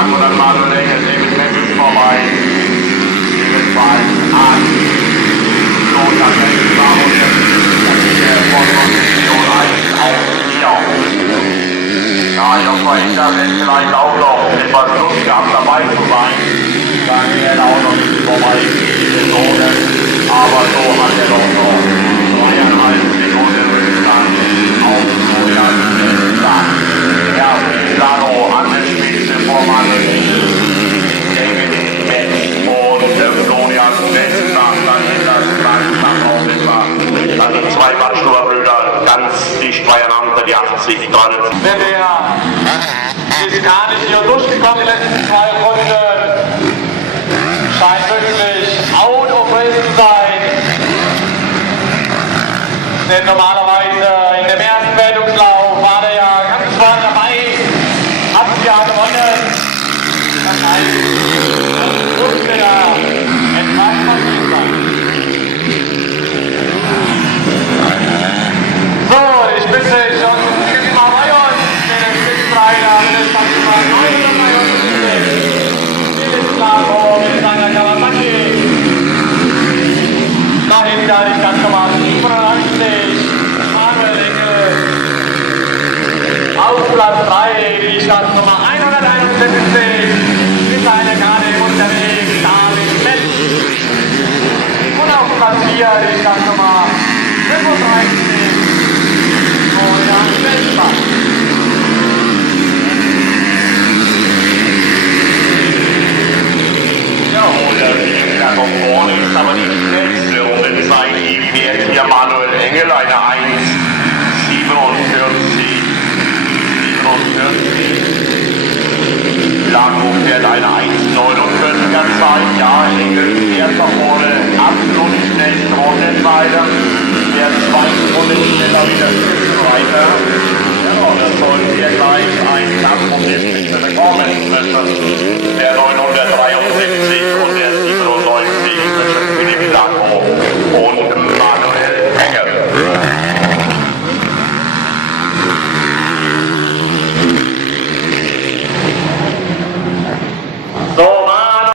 Blanco und Manuel Engel, David Mendes vorbei. Ebenfalls an. So, dann rechts war und jetzt der Position 1 auf 4. Ja, Joshua Inter wird vielleicht auch noch etwas Lust gehabt, dabei zu sein. Dann wäre er auch noch nicht vorbei diese Zone. Aber so hat er doch noch 3,5 Sekunden Rückstand auf Florian Westphal. Ja, Lano an der Spitze vor Manuel Engel. David Metz und Florian Westphal. Dann ist das langsam auf etwa. Also zwei Matschnurbrüder ganz dicht beieinander, die 80 dran. Der ist gar nicht hier durchgekommen, die letzten 2 Runden. Scheint wirklich out of race zu sein. Denn normalerweise in dem ersten Wertungslauf war der ja ganz vorne dabei. Hat sie ja gewonnen. Das heißt, das wusste ja etwas von ihm. So, ich bitte schon mal bei uns, den Spitzreiter, den Stadtmann 963. Philipp Lavo mit seiner Kawasaki. Dahinter die Stadtnummer 97, Manuel Engel. Auf Platz 3 die Stadtnummer 171, mit seiner gerade unterwegs, David Metz. Und auf Platz 4 die Stadtnummer 35. Ja, und der Wiegenberg auf vorne ist aber die schnellste Rundenzeit. Ihm fährt hier Manuel Engel eine 1,47. Blanco fährt eine 1,49er Zeit. Ja, Engel fährt da vorne absolut die schnellste Rundenzeit. Der zweite Runde schneller wieder 3